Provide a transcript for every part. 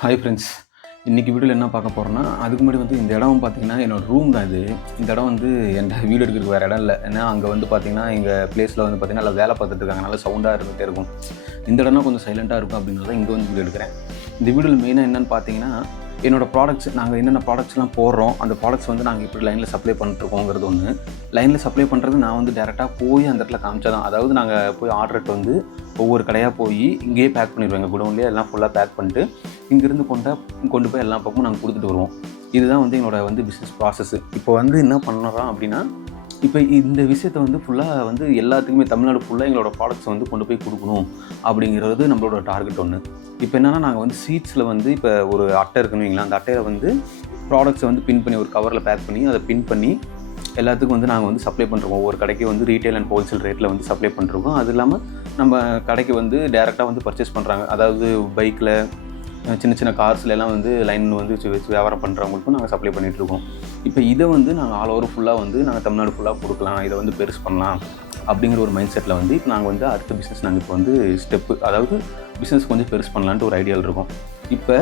Hi friends, இன்றைக்கி வீடியோவில் என்ன பார்க்க போகிறோன்னா, அதுக்கு முன்னாடி வந்து இந்த இடம் பார்த்தீங்கன்னா என்னோடய ரூம் தான் இது. இந்த இடம் வந்து என் வீடியோ எடுக்கிறதுக்கு வேறு இடம் இல்லை. ஏன்னா அங்கே வந்து பார்த்திங்கன்னா எங்கள் ப்ளேஸில் வந்து பார்த்திங்கன்னா நல்லா வேலை பார்த்துட்டு இருக்காங்க, நல்லா சவுண்டாக இருந்துகிட்டே இருக்கும். இந்த இடம்னா கொஞ்சம் சைலண்ட்டாக இருக்கும் அப்படின்றத இங்கே வந்து வீடியோ எடுக்கிறேன். இந்த வீடியோவில் மெயினாக என்னென்னு பார்த்தீங்கன்னா, என்னோடய ப்ராடக்ட்ஸ் நாங்கள் என்னென்ன ப்ராடக்ட்ஸ்லாம் போடுறோம், அந்த ப்ராடக்ட்ஸ் வந்து நாங்கள் இப்படி லைனில் சப்ளை பண்ணிட்டுருக்கோங்கிறது ஒன்று. லைனில் சப்ளை பண்ணுறது நான் வந்து டேரெக்டாக போய் அந்த இடத்துல காமிச்சா தான். அதாவது நாங்கள் போய் ஆர்டர்ட்டு வந்து ஒவ்வொரு கடையாக போய் இங்கேயே பேக் பண்ணிடுவோம். எங்கள் குடோன்லேயே எல்லாம் ஃபுல்லாக பேக் பண்ணிட்டு இங்கேருந்து கொண்டு போய் எல்லா பக்கமும் நாங்கள் கொடுத்துட்டு வருவோம். இதுதான் வந்து எங்களோட வந்து பிஸ்னஸ் ப்ராசஸ்ஸு. இப்போ வந்து என்ன பண்ணுறோம் அப்படின்னா, இப்போ இந்த விஷயத்தை வந்து ஃபுல்லாக வந்து எல்லாத்துக்குமே தமிழ்நாடு ஃபுல்லாக எங்களோட ப்ராடக்ட்ஸை வந்து கொண்டு போய் கொடுக்கணும் அப்படிங்கிறது நம்மளோட டார்கெட் ஒன்று. இப்போ என்னென்னா, நாங்கள் வந்து சீட்ஸில் வந்து இப்போ ஒரு அட்டை இருக்குன்னு வைங்களேன், அந்த அட்டையில் வந்து ப்ராடக்ட்ஸை வந்து பின் பண்ணி ஒரு கவரில் பேக் பண்ணி அதை பின் பண்ணி எல்லாத்துக்கும் வந்து நாங்கள் வந்து சப்ளை பண்ணுறோம். ஒவ்வொரு கடைக்கு வந்து ரீட்டைல் அண்ட் ஹோல்சேல் ரேட்டில் வந்து சப்ளை பண்ணிருக்கோம். அது இல்லாமல் நம்ம கடைக்கு வந்து டேரெக்டாக வந்து பர்ச்சேஸ் பண்ணுறாங்க. அதாவது பைக்கில் சின்ன சின்ன கார்ஸ்லாம் வந்து லைன் வந்து வச்சு வியாபாரம் பண்ணுறவங்களுக்கும் நாங்கள் சப்ளை பண்ணிகிட்ருக்கோம். இப்போ இதை வந்து நாங்கள் ஆல் ஓவர் ஃபுல்லாக வந்து நாங்கள் தமிழ்நாடு ஃபுல்லாக கொடுக்கலாம், இதை வந்து பெருசு பண்ணலாம் அப்படிங்கிற ஒரு மைண்ட் செட்டில் வந்து இப்போ நாங்கள் வந்து அடுத்த பிஸ்னஸ் நாங்கள் இப்போ வந்து ஸ்டெப்பு, அதாவது பிஸ்னஸ் கொஞ்சம் பெருசு பண்ணலான்ட்டு ஒரு ஐடியாவில் இருக்கோம். இப்போ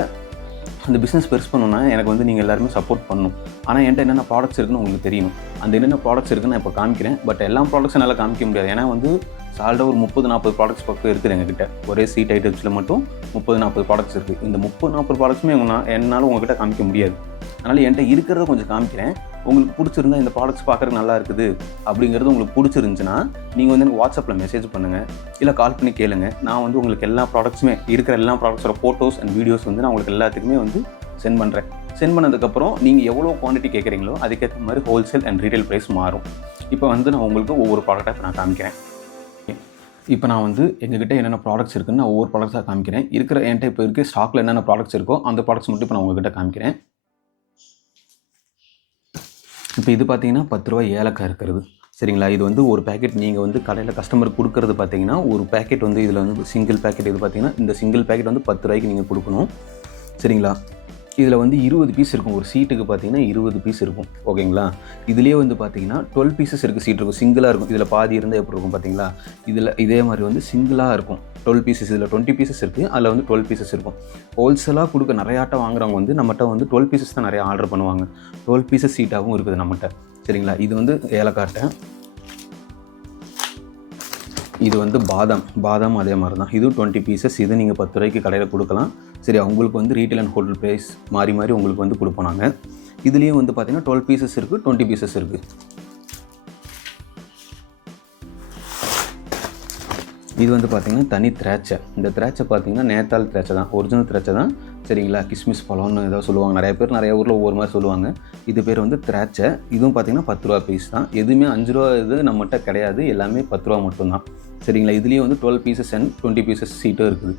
அந்த பிஸ்னஸ் பெருசு பண்ணணுன்னா எனக்கு வந்து நீங்கள் எல்லாருமே சப்போர்ட் பண்ணணும். ஆனால் என்கிட்ட என்னென்ன ப்ராடக்ட்ஸ் இருக்குன்னு உங்களுக்கு தெரியணும். அந்த என்னென்ன ப்ராடக்ட்ஸ் இருக்குன்னு நான் இப்போ காமிக்கிறேன். பட் எல்லா ப்ராடக்ட்ஸும் என்னால் காமிக்க முடியாது. ஏன்னா வந்து சால்டாக ஒரு 30-40 ப்ராடக்ட்ஸ் பக்கம் இருக்குது எங்ககிட்ட. ஒரே சீட் ஐட்டம்ஸில் மட்டும் 30-40 ப்ராடக்ட்ஸ் இருக்குது. இந்த 30-40 ப்ராடக்ட்ஸுமே என்னால் உங்கள்கிட்ட காமிக்க முடியாது. அதனால் என்கிட்ட இருக்கிறத கொஞ்சம் காமிக்கிறேன். உங்களுக்கு பிடிச்சிருந்தா இந்த ப்ராடக்ட்ஸ் பார்க்குறதுக்கு நல்லா இருக்குது அப்படிங்கிறது உங்களுக்கு பிடிச்சிருந்துச்சுன்னா நீங்கள் வந்து எனக்கு வாட்ஸ்அப்பில் மெசேஜ் பண்ணுங்கள், இல்லை கால் பண்ணி கேளுங்க. நான் வந்து உங்களுக்கு எல்லா ப்ராடக்ட்ஸுமே இருக்கிற எல்லா ப்ராடக்ட்ஸோட ஃபோட்டோஸ் அண்ட் வீடியோஸ் வந்து நான் உங்களுக்கு எல்லாத்துக்குமே வந்து சென்ட் பண்ணுறேன். சென்ட் பண்ணதுக்கப்புறம் நீங்கள் எவ்வளோ குவான்டிட்டி கேட்குறீங்களோ அதுக்கேற்ற மாதிரி ஹோல்சேல் அண்ட் ரீட்டைல் ப்ரைஸ் மாறும். இப்போ வந்து நான் உங்களுக்கு ஒவ்வொரு ப்ராடக்டாக நான் காமிக்கிறேன். இப்போ நான் வந்து எங்ககிட்ட என்னென்ன ப்ராடக்ட்ஸ் இருக்குன்னு நான் ஒவ்வொரு ப்ராடக்ட்ஸாக காமிக்கிறேன். என்கிட்ட இப்போ இருக்க ஸ்டாக்கில் என்னென்ன ப்ராடக்ட்ஸ் இருக்கோ அந்த ப்ராடக்ட்ஸ் மட்டும் இப்போ நான் உங்கள்கிட்ட காமிக்கிறேன். இப்போ இது பார்த்தீங்கன்னா 10 ரூபா ஏலக்காய் இருக்கிறது, சரிங்களா? இது வந்து ஒரு பேக்கெட் நீங்கள் வந்து கடையில் கஸ்டமருக்கு கொடுக்குறது பார்த்தீங்கன்னா ஒரு பேக்கெட் வந்து இதில் வந்து சிங்கிள் பேக்கெட் இது பார்த்தீங்கன்னா இந்த சிங்கிள் பேக்கெட் வந்து 10 ரூபாய்க்கு நீங்கள் கொடுக்கணும், சரிங்களா? இதில் வந்து 20 பீஸ் இருக்கும். ஒரு சீட்டுக்கு பார்த்தீங்கன்னா 20 பீஸ் இருக்கும், ஓகேங்களா? இதுலேயே வந்து பார்த்தீங்கன்னா 12 பீசஸ் இருக்குது. சீட் இருக்கும், சிங்கிளாக இருக்கும். இதில் பாதி இருந்தால் எப்படி இருக்கும் பார்த்தீங்களா? இதில் இதே மாதிரி வந்து சிங்கிளாக இருக்கும் 12 பீசஸ். இதில் 20 பீசஸ் இருக்குது, அதில் வந்து 12 பீசஸ் இருக்கும். ஹோல்சேலாக கொடுக்க நிறைய ஆட்டை வாங்குறவங்க வந்து நம்மகிட்ட வந்து 12 பீசஸ் தான் நிறைய ஆர்டர் பண்ணுவாங்க. 12 பீசஸ் சீட்டாகவும் இருக்குது நம்மகிட்ட, சரிங்களா? இது வந்து ஏலக்காட்டை. இது வந்து பாதாம் அதே மாதிரி தான். இதுவும் 20 பீசஸ். இது நீங்கள் 10 ரூபாய்க்கு கடையில் கொடுக்கலாம், சரி? உங்களுக்கு வந்து ரீட்டைல் அண்ட் ஹோட்டல் ப்ரைஸ் மாறி உங்களுக்கு வந்து கொடுப்போம் நாங்கள். இதுலேயும் வந்து பார்த்திங்கன்னா 12 பீசஸ் இருக்குது, 20 பீசஸ் இருக்குது. இது வந்து பார்த்திங்கன்னா தனி திராட்சை. இந்த திராட்சை பார்த்திங்கன்னா நேத்தால் திராட்சை தான், ஒரிஜினல் திராட்சை தான், சரிங்களா? கிஸ்மிஸ் பழம்னு ஏதாவது சொல்லுவாங்க, நிறைய பேர் நிறைய ஊரில் ஒவ்வொரு மாதிரி சொல்லுவாங்க. இது பேர் வந்து திராட்சை. இதுவும் பார்த்திங்கன்னா 10 ரூபா பீஸ் தான். எதுவுமே 5 ரூபா இது நம்மகிட்ட கிடையாது, எல்லாமே 10 ரூபா மட்டும்தான், சரிங்களா? இதுலேயே வந்து 12 பீசஸ் அண்ட் 20 பீசஸ் சீட்டும் இருக்குது.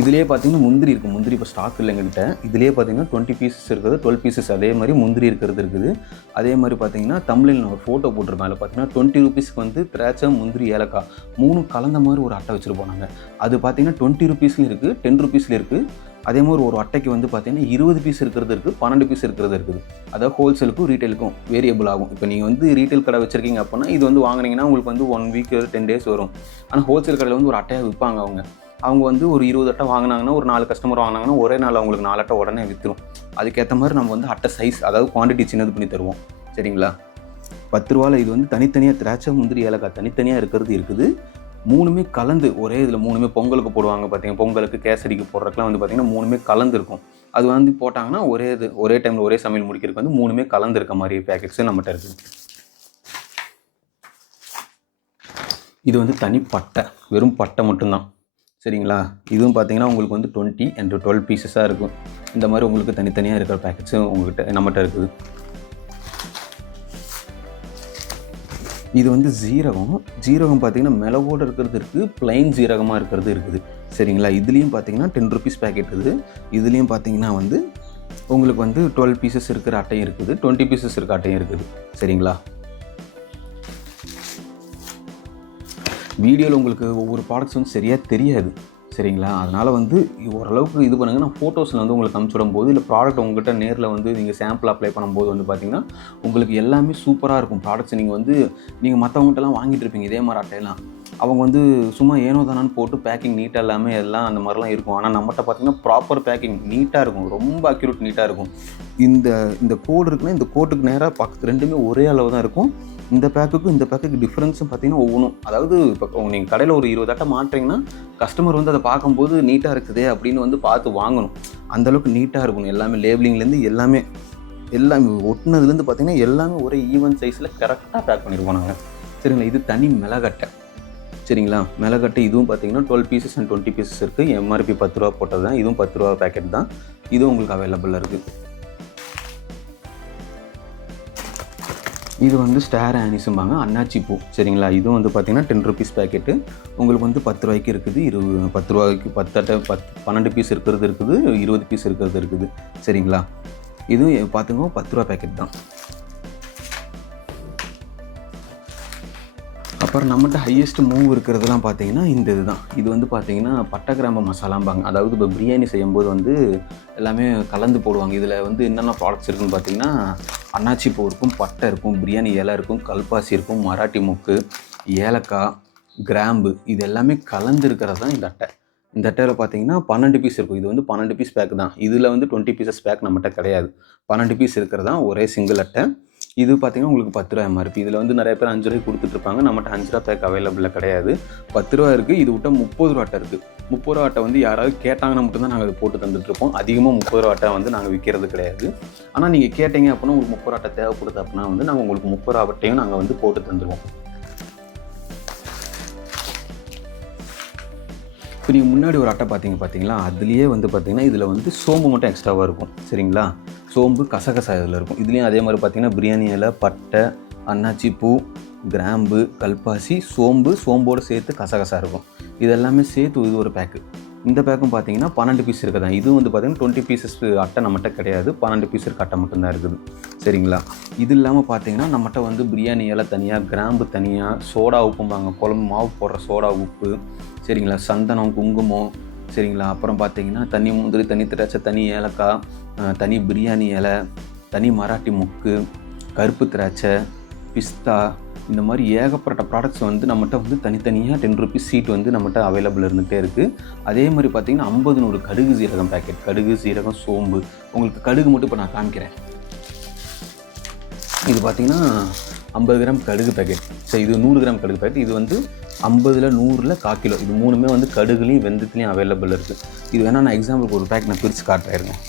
இதுலேயே பார்த்தீங்கன்னா முந்திரி இருக்குது. முந்திரி இப்போ ஸ்டாக் இல்லை எங்ககிட்ட. இதுலேயே பார்த்தீங்கன்னா 20 பீசஸ் இருக்குது, 12 பீசஸ் அதே மாதிரி முந்திரி இருக்கிறது இருக்குது. அதே மாதிரி பார்த்தீங்கன்னா தமிழில் நான் ஒரு ஃபோட்டோ போட்டிருப்பேன். அதில் பார்த்தீங்கன்னா 20 ரூபீஸ்க்கு வந்து திராட்சை, முந்திரி, ஏலக்காய் 3 கலந்த மாதிரி ஒரு அட்டை வச்சுருப்போம் நாங்கள். அது பார்த்தீங்கன்னா 20 ரூபீஸ்லையும் இருக்குது, 10 ரூபீஸ்லையும் இருக்குது. அதே மாதிரி ஒரு அட்டைக்கு வந்து பார்த்தீங்கன்னா 20 பீஸ் இருக்கிறது இருக்குது, 12 பீஸ் இருக்கிறது இருக்குது. அதாவது ஹோல்சேலுக்கும் ரீட்டைலுக்கும் வேரியபிள் ஆகும். இப்போ நீங்கள் வந்து ரீட்டைல் கடை வச்சுருக்கீங்க அப்படின்னா இது வந்து வாங்கினீங்கன்னா உங்களுக்கு வந்து 1 வீக் 10 டேஸ் வரும். ஆனால் ஹோல்சேல் கடையில் வந்து ஒரு அட்டையாக விற்பாங்க அவங்க வந்து ஒரு 20 அட்டை வாங்கினாங்கன்னா, ஒரு 4 கஸ்டமர் வாங்கினாங்கன்னா ஒரே நாள் அவங்களுக்கு 4 அட்டை உடனே விற்றுரும். அதுக்கேற்ற மாதிரி நம்ம வந்து அட்டை சைஸ், அதாவது குவான்டிட்டி சின்னது பண்ணி தருவோம், சரிங்களா? 10 ரூபாயில் இது வந்து தனித்தனியாக திராட்சை, முந்திரி, ஏலக்காய் தனித்தனியாக இருக்குது. 3மே கலந்து ஒரே இதில் 3மே பொங்கலுக்கு போடுவாங்க பார்த்தீங்கன்னா, பொங்கலுக்கு கேசரிக்கு போடுறதுக்குலாம் வந்து பார்த்திங்கன்னா 3மே கலந்து இருக்கும். அது வந்து போட்டாங்கன்னா ஒரே டைமில் ஒரே சமையல் முடிக்கிறதுக்கு வந்து 3மே கலந்து இருக்க மாதிரி பேக்கெட்ஸு நம்மகிட்ட இருக்குது. இது வந்து தனி பட்டை, வெறும் பட்டை மட்டும்தான், சரிங்களா? இதுவும் பார்த்தீங்கன்னா உங்களுக்கு வந்து 20 and 12 பீசஸாக இருக்கும். இந்த மாதிரி உங்களுக்கு தனித்தனியாக இருக்கிற பேக்கெட்ஸும் நம்மகிட்ட இருக்குது. இது வந்து ஜீரகம் பார்த்தீங்கன்னா மிளகோடு இருக்கிறது இருக்குது, பிளைன் ஜீரகமாக இருக்கிறது இருக்குது, சரிங்களா? இதுலேயும் பார்த்தீங்கன்னா 10 ரூபீஸ் பேக்கெட் இருக்குது. இதுலேயும் பார்த்தீங்கன்னா வந்து உங்களுக்கு வந்து 12 பீசஸ் இருக்கிற அட்டையும் இருக்குது, 20 பீசஸ் இருக்கிற அட்டையும் இருக்குது, சரிங்களா? வீடியோவில் உங்களுக்கு ஒவ்வொரு ப்ராடக்ட்ஸ் வந்து சரியாக தெரியாது, சரிங்களா? அதனால் வந்து ஓரளவுக்கு இது பண்ணுங்கள். நான் ஃபோட்டோஸில் வந்து உங்களுக்கு அனுப்பிச்சுடும் போது இல்லை ப்ராடக்ட் உங்கள்கிட்ட நேரில் வந்து நீங்கள் சாம்பிள் அப்ளை பண்ணும்போது வந்து பார்த்திங்கன்னா உங்களுக்கு எல்லாமே சூப்பராக இருக்கும் ப்ராடக்ட்ஸ். நீங்கள் மற்றவங்கள்ட்டலாம் வாங்கிட்டு இருப்பீங்க இதே மாதிரி அட்டையெல்லாம். அவங்க வந்து சும்மா ஏனோ தானான்னு போட்டு பேக்கிங் நீட்டாக இல்லாமல் எல்லாம் அந்த மாதிரிலாம் இருக்கும். ஆனால் நம்மகிட்ட பார்த்திங்கன்னா ப்ராப்பர் பேக்கிங் நீட்டாக இருக்கும், ரொம்ப அக்யூரேட் நீட்டாக இருக்கும். இந்த கோடு இருக்குன்னா இந்த கோட்டுக்கு நேராக பக்கத்து ரெண்டுமே ஒரே அளவு தான் இருக்கும். இந்த பேக்குக்கு டிஃப்ரென்ஸும் பார்த்திங்கன்னா ஒவ்வொன்றும், அதாவது இப்போ நீங்கள் கடையில் ஒரு 20 அட்டை மாட்டுறீங்கன்னா கஸ்டமர் வந்து அதை பார்க்கும்போது நீட்டாக இருக்குதே அப்படின்னு வந்து பார்த்து வாங்கணும். அந்தளவுக்கு நீட்டாக இருக்கணும். எல்லாமே லேபிளிங்லேருந்து எல்லாமே ஒட்டினதுலேருந்து பார்த்திங்கன்னா எல்லாமே ஒரே ஈவன் சைஸில் கரெக்டாக பேக் பண்ணியிருக்கோம் நாங்கள். சரிங்களா, இது தனி மிளகட்டை. சரிங்களா, மிளகட்டை இதுவும் பார்த்தீங்கன்னா 12 பீசஸ் அண்ட் 20 பீசஸ் இருக்குது. எம்ஆர்பி 10 ரூபா போட்டது தான். இதுவும் 10 ரூபா பேக்கெட் தான். இதுவும் உங்களுக்கு அவைலபிளாக இருக்குது. இது வந்து ஸ்டார் ஆனிஸும்பாங்க, அன்னாச்சி பூ. சரிங்களா, இதுவும் வந்து பார்த்திங்கன்னா 10 ருபீஸ் பேக்கெட்டு. உங்களுக்கு வந்து 10 ரூபாய்க்கு இருக்குது, 10 ரூபாய்க்கு 12 பீஸ் இருக்கிறது இருக்குது, 20 பீஸ் இருக்கிறது இருக்குது. சரிங்களா, இதுவும் பார்த்துங்க 10 ரூபா பேக்கெட் தான். அப்புறம் நம்மகிட்ட ஹையஸ்ட் மூவ் இருக்கிறதுலாம் பார்த்தீங்கன்னா இந்த இதுதான். இது வந்து பார்த்தீங்கன்னா பட்டை கிராம்பு மசாலாம்பாங்க. அதாவது இப்போ பிரியாணி செய்யும்போது வந்து எல்லாமே கலந்து போடுவாங்க. இதில் வந்து என்னென்ன ப்ராடக்ட்ஸ் இருக்குதுன்னு பார்த்தீங்கன்னா அன்னாச்சி பூ இருக்கும், பட்டை இருக்கும், பிரியாணி இலை இருக்கும், கல்பாசி இருக்கும், மராட்டி மொக்கு, ஏலக்காய், கிராம்பு, இது எல்லாமே கலந்து இருக்கிறது தான் இந்த அட்டை. இந்த அட்டையில் பார்த்தீங்கன்னா 12 பீஸ் இருக்கும். இது வந்து 12 பீஸ் பேக் தான். இதில் வந்து 20 பீசஸ் பேக் நம்மகிட்ட கிடையாது. 12 பீஸ் இருக்கிறது தான் ஒரே சிங்கிள் அட்டை. இது பார்த்தீங்கன்னா உங்களுக்கு 10 ரூபா எம்ஆர்பி. இதில் வந்து நிறைய பேர் 5 ரூபாய்க்கு கொடுத்துட்ருப்பாங்க. நம்மகிட்ட 5 ரூபா பேக் அவைலபிளாக கிடையாது. 10 ரூபா இருக்குது. இது விட்டால் 30 ரூபா அட்டை இருக்குது. 30 ரூபா அட்டை வந்து யாராவது கேட்டாங்கன்னா மட்டும்தான் நாங்கள் அதை போட்டு தந்துட்டுருப்போம். அதிகமாக 30 ரூபா அட்டை வந்து நாங்கள் விற்கிறது கிடையாது. ஆனால் நீங்கள் கேட்டீங்க அப்படின்னா உங்களுக்கு 30 ரூபா அட்டை தேவைப்படுது அப்படின்னா வந்து நாங்கள் உங்களுக்கு 30 ரூபா அட்டையும் நாங்கள் வந்து போட்டு தந்துடுவோம். இப்போ நீங்கள் முன்னாடி ஒரு அட்டை பார்த்தீங்களா, அதுலேயே வந்து பார்த்தீங்கன்னா இதில் வந்து சோம்பு மட்டும் எக்ஸ்ட்ராவாக இருக்கும். சரிங்களா, சோம்பு கசகசா இதில் இருக்கும். இதுலேயும் அதே மாதிரி பார்த்தீங்கன்னா பிரியாணி இலை, பட்டை, அன்னாச்சி பூ, கிராம்பு, கல்பாசி, சோம்போடு சேர்த்து கசகசா இருக்கும். இது எல்லாமே சேர்த்து இது ஒரு பேக்கு. இந்த பேக்கும் பார்த்தீங்கன்னா 12 பீஸ் இருக்குதான். இதுவும் வந்து பார்த்தீங்கன்னா 20 பீசஸ் அட்டை நம்மகிட்ட கிடையாது. 12 பீஸ் இருக்க அட்டை மட்டும்தான் இருக்குது. சரிங்களா, இது இல்லாமல் பார்த்தீங்கன்னா நம்மகிட்ட வந்து பிரியாணி இலை தனியாக, கிராம்பு தனியாக, சோடா உப்பும்பாங்க, குழம்பு மாவு போடுற சோடா உப்பு. சரிங்களா, சந்தனம், குங்குமம். சரிங்களா, அப்புறம் பார்த்தீங்கன்னா தனி முந்திரி, தனி திராட்சை, தனி ஏலக்காய், தனி பிரியாணி இலை, தனி மராட்டி மொக்கு, கருப்பு திராட்சை, பிஸ்தா, இந்த மாதிரி ஏகப்பட்ட ப்ராடக்ட்ஸ் வந்து நம்மகிட்ட வந்து தனித்தனியாக 10 ருபீஸ் சீட் வந்து நம்மகிட்ட அவைலபிள் இருந்துகிட்டே இருக்குது. அதே மாதிரி பார்த்திங்கன்னா 50 100 கடுகு சீரகம் பேக்கெட். கடுகு சீரகம் சோம்பு. உங்களுக்கு கடுகு மட்டும் இப்போ நான் காமிக்கிறேன். இது பார்த்திங்கன்னா 50 கிராம் கடுகு பேக்கெட். சரி, இது 100 கிராம் கடுகு பேக்கெட். இது வந்து 50ல் 100ல் 1/4 கிலோ. இது மூணுமே வந்து கடுகுலையும் வெந்தத்துலேயும் அவைலபிள் இருக்குது. இது வேணால் நான் எக்ஸாம்பிளுக்கு ஒரு பேக் நான் பிரித்து காட்டுறேன்.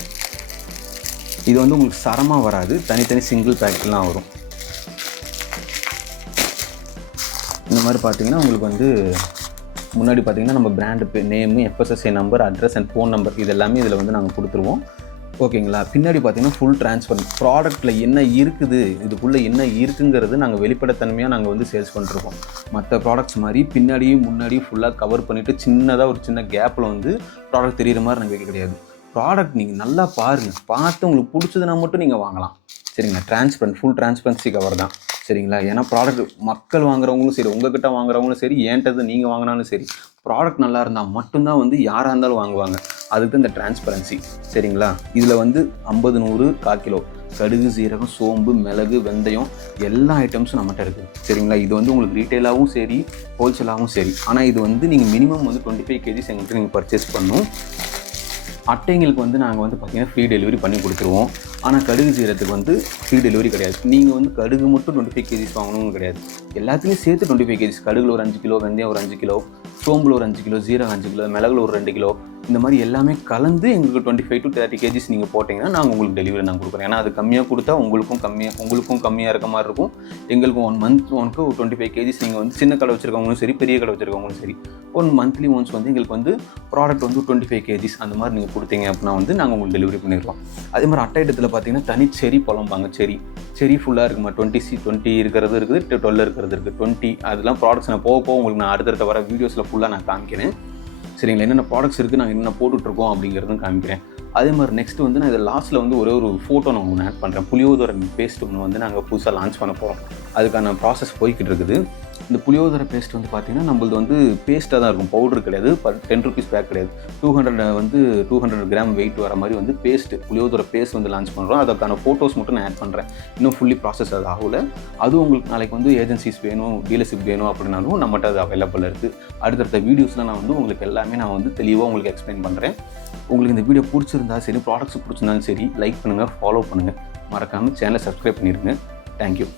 இது வந்து உங்களுக்கு சரமாக வராது, தனித்தனி சிங்கிள் பேக்கெட்லாம் வரும். இந்த மாதிரி பார்த்தீங்கன்னா உங்களுக்கு வந்து முன்னாடி பார்த்தீங்கன்னா நம்ம brand name, FSSI number, address and phone number இது எல்லாமே இதில் வந்து நாங்கள் கொடுத்துருவோம். ஓகேங்களா, பின்னாடி பார்த்தீங்கன்னா ஃபுல் ட்ரான்ஸ்பர். ப்ராடக்ட்டில் என்ன இருக்குது, இதுக்குள்ளே என்ன இருக்குங்கிறது நாங்கள் வெளிப்படைத்தன்மையாக நாங்கள் வந்து சேல்ஸ் பண்ணிருக்கோம். மற்ற ப்ராடக்ட்ஸ் மாதிரி பின்னாடியும் முன்னாடியும் ஃபுல்லாக கவர் பண்ணிவிட்டு சின்னதாக ஒரு சின்ன கேப்பில் வந்து ப்ராடக்ட் தெரிகிற மாதிரி நாங்கள் வைக்க கிடையாது. ப்ராடக்ட் நீங்கள் நல்லா பாருங்கள், பார்த்து உங்களுக்கு பிடிச்சதுனா மட்டும் நீங்கள் வாங்கலாம். சரிங்களா, ஃபுல் டிரான்ஸ்பரன்சி கவர் தான். சரிங்களா, ஏன்னா ப்ராடக்ட் மக்கள் வாங்குறவங்களும் சரி, உங்கள்கிட்ட வாங்குறவங்களும் சரி, ஏன்ட்டது நீங்கள் வாங்கினாலும் சரி, ப்ராடக்ட் நல்லா இருந்தால் மட்டும்தான் வந்து யாராக இருந்தாலும் வாங்குவாங்க. அதுக்கு தான் இந்த டிரான்ஸ்பரன்சி. சரிங்களா, இதில் வந்து 50 100 1/4 கிலோ கடுகு, சீரகம், சோம்பு, மிளகு, வெந்தயம் எல்லா ஐட்டம்ஸும் நம்மகிட்ட இருக்குது. சரிங்களா, இது வந்து உங்களுக்கு ரீட்டெயிலாகவும் சரி, ஹோல்சேலாகவும் சரி. ஆனால் இது வந்து நீங்கள் மினிமம் வந்து 25 கேஜிஸ் எங்கள்கிட்ட நீங்கள் பர்ச்சேஸ் பண்ணணும். அட்டைங்களுக்கு வந்து நாங்கள் வந்து பார்த்திங்கன்னா ஃப்ரீ டெலிவரி பண்ணி கொடுத்துருவோம். ஆனால் கடுகு சீரகத்துக்கு வந்து ஃப்ரீ டெலிவரி கிடையாது. நீங்கள் வந்து கடுகு மட்டும் 25 கேஜிஸ் வாங்கணும்னு கிடையாது. எல்லாத்தையும் சேர்த்து 25 கேஜிஸ். கடுகுல ஒரு 5 கிலோ, வெந்தயம் ஒரு 5 கிலோ, சோம்புல ஒரு 5 கிலோ, ஜீரகம் 5 கிலோ, மிளகுல ஒரு 2 கிலோ, இந்த மாதிரி எல்லாமே கலந்து எங்களுக்கு 25 to 30 கேஜிஸ் நீங்கள் போட்டிங்கன்னா நாங்கள் உங்களுக்கு டெலிவரி நாங்கள் கொடுக்குறோம். ஏன்னா அது கம்மியாக கொடுத்தா உங்களுக்கும் கம்மியாக இருக்க மாதிரி இருக்கும். எங்களுக்கும் 1 month ஒன்க்கு 25 கேஜிஸ் நீங்கள் வந்து சின்ன கடை வச்சுருக்கவங்களும் சரி, பெரிய கடை வச்சுருக்கவங்களும் சரி, 1 monthly ஒன்ஸ் வந்து எங்களுக்கு வந்து ப்ராடக்ட் வந்து 25 கேஜிஸ் அந்த மாதிரி நீங்கள் கொடுத்தீங்க அப்படின்னா வந்து நாங்கள் உங்களுக்கு டெலிவரி பண்ணிடுவோம். அதே மாதிரி அட்டை இடத்துல பார்த்தீங்கன்னா தனி செரி பழம்பாங்க. செரி ஃபுல்லாக இருக்குமா, 20 இருக்கிறது இருக்குது, 12 இருக்கிறது இருக்குது. 20 அதெல்லாம் ப்ராடக்ட்ஸ் நான் போக உங்களுக்கு நான் அடுத்தடுத்த வர வீடியோஸில் ஃபுல்லாக நான் காமிக்கிறேன். சரிங்களா, என்னென்ன ப்ராடக்ட்ஸ் இருக்குது, நாங்கள் என்னென்ன போட்டுட்ருக்கோம் அப்படிங்கிறதும் காமிக்கிறேன். அதே மாதிரி நெக்ஸ்ட்டு வந்து நான் இதில் லாஸ்ட்டில் வந்து ஒரே ஒரு ஃபோட்டோ நான் ஒன்று ஆட் பண்ணுறேன். புளியோதரை பேஸ்ட் ஒன்று வந்து நாங்கள் புதுசாக லான்ச் பண்ண போகிறோம். அதுக்கான ப்ராசஸ் போய்கிட்டு இருக்குது. இந்த புளியோதரை பேஸ்ட் வந்து பார்த்திங்கன்னா நம்மளது வந்து பேஸ்ட்டாக தான் இருக்கும், பவுடர் கிடையாது. 10 ருபீஸ் பேக் கிடையாது. 200 கிராம் வெயிட் வர மாதிரி வந்து பேஸ்ட்டு, புளியோதரை பேஸ்ட் வந்து லான்ச் பண்ணுறோம். அதுக்கான ஃபோட்டோஸ் மட்டும் நான் ஆட் பண்ணுறேன். இன்னும் ஃபுல்லி ப்ராசஸ் அது ஆகல. அதுவும் உங்களுக்கு நாளைக்கு வந்து ஏஜென்சிஸ் வேணும், டீலர்ஷிப் வேணும் அப்படின்னாலும் நம்மகிட்ட அது அவைலபிள் இருக்குது. அடுத்தடுத்த வீடியோஸில் நான் வந்து உங்களுக்கு எல்லாமே நான் வந்து தெளிவாக உங்களுக்கு எக்ஸ்பிளைன் பண்ணுறேன். உங்களுக்கு இந்த வீடியோ பிடிச்சிருந்தா சரி, ப்ராடக்ட்ஸ் பிடிச்சிருந்தாலும் சரி, லைக் பண்ணுங்கள், ஃபாலோ பண்ணுங்கள், மறக்காமல் சேனலை சப்ஸ்கிரைப் பண்ணிடுங்க. தேங்க்யூ.